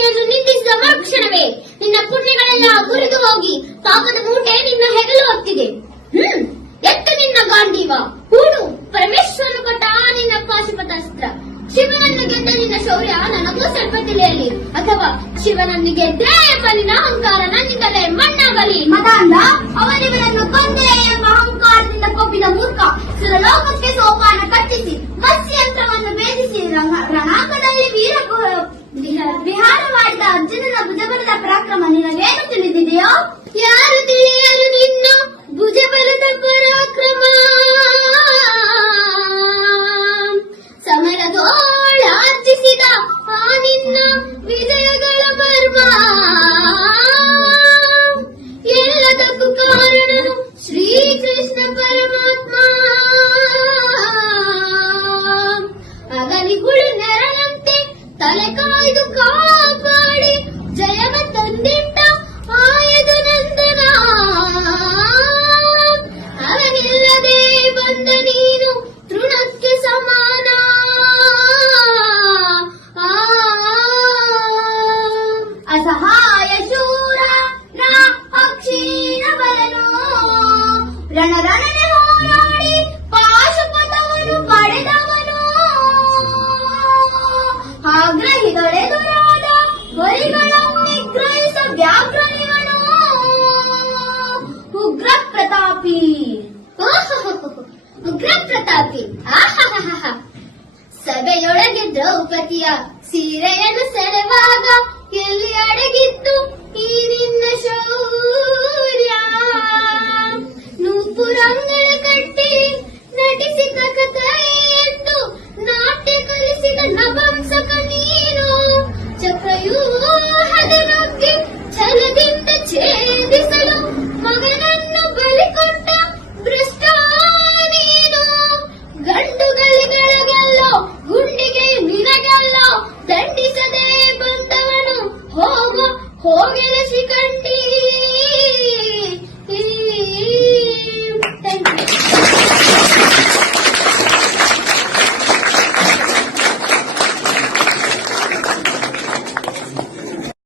ಸೇನೆಯನ್ನು ನಿಂದಿಸಿದ ಮರುಕ್ಷಣವೇ ನಿನ್ನ ಪುಣ್ಯಗಳೆಲ್ಲ ಮುರಿದು ಹೋಗಿ ಪಾಪದ ಮೂಟೆ ನಿನ್ನ ಹೆಗಲು ಹೊತ್ತಿದೆ. ಎತ್ತು ನಿನ್ನ ಗಾಂಧೀವ, ಹೂಡು ಪರಮೇಶ್ವರನು ಕೊಟ್ಟ ನಿನ್ನ ಪಾಶುಪತಾಸ್ತ್ರ. ಶಿವನನ್ನು ಗೆದ್ದ ನಿನ್ನ ಶೌರ್ಯ ನನಗೂ ಸ್ವಲ್ಪ ತಿಳಿಯಲಿ, ಅಥವಾ ಶಿವನನ್ನು ಗೆದ್ದೆ ಎಂಬ ನಿನ್ನ ಅಹಂಕಾರ ನನ್ನಿಂದಲೇ ಮಣ್ಣಾಗಲಿ. ಮತಾಂಧ, ಅವನಿವನನ್ನು ಕೊಂದೆ ಎಂಬ ಅಹಂಕಾರದಿಂದ ಕೊಬ್ಬಿದ ಮೂರ್ಖ ಸುರಲೋಕಕ್ಕೆ ಸೋಪಾನ ಕಟ್ಟಿಸಿ ಮತ್ಸ್ಯಂತ್ರವನ್ನು ಭೇದಿಸಿ ರಣಾಂಗದಲ್ಲಿ ವಿಹಾರ ಮಾಡಿದ ಅರ್ಜುನನ ಭುಜಬಲದ ಪರಾಕ್ರಮ ನಿನಗೇನು ತಿಳಿದಿದೆಯೋ? ಯಾರು ತಿಳಿಯರು ನಿನ್ನ ಭುಜಬಲದ ಪರಾಕ್ರಮ? ಸಮರದೋಳಾರ್ಜಿಸಿದ ಆ ನಿನ್ನ ವಿಜಯಗಳ ಮರ್ಮ. ಎಲ್ಲದಕ್ಕೂ ಕಾರಣನು ಶ್ರೀಕೃಷ್ಣ ಪರಮಾತ್ಮ. ಅಗಲಿಗುಳು ನೆರಳಂತೆ ತಲೆ ಕಾಯ್ದು ಕಾಪಾಡಿ ಜಯವ ತಂದಿಟ್ಟ ಆಯದು ನಂದನ. ಅವನಿಲ್ಲದೆ ಬಂದ ನೀನು ತೃಣಕ್ಕೆ ಸಮಾನ. ಅಸಹಾಯ ಶೂರ ನಾ ಅಕ್ಷೀಣ ಬಲನು ರಣರಣನೆ ಹೋರಾಡಿ ಪಾಶುಪತವನ್ನು ಪಡೆದವನು. ಆಗ್ರಹಿಗಳೆದುರಾದ ಹೊರಿಗಳನ್ನು ನಿಗ್ರಹಿಸ ವ್ಯಾಘ್ರನಿವನು. ಉಗ್ರ ಪ್ರತಾಪಿ, ಉಗ್ರ ಪ್ರತಾಪಿ. ಸಭೆಯೊಳಗೆ ದ್ರೌಪದಿಯ ಸೀರೆಯನ್ನು ಸೆಳೆವಾಗ ಎಲ್ಲಿ ಅಡಗಿತ್ತು ಈ ನಿನ್ನ ಶೌರ್ಯ? ನೂಪುರಂಗಳ ಕಟ್ಟ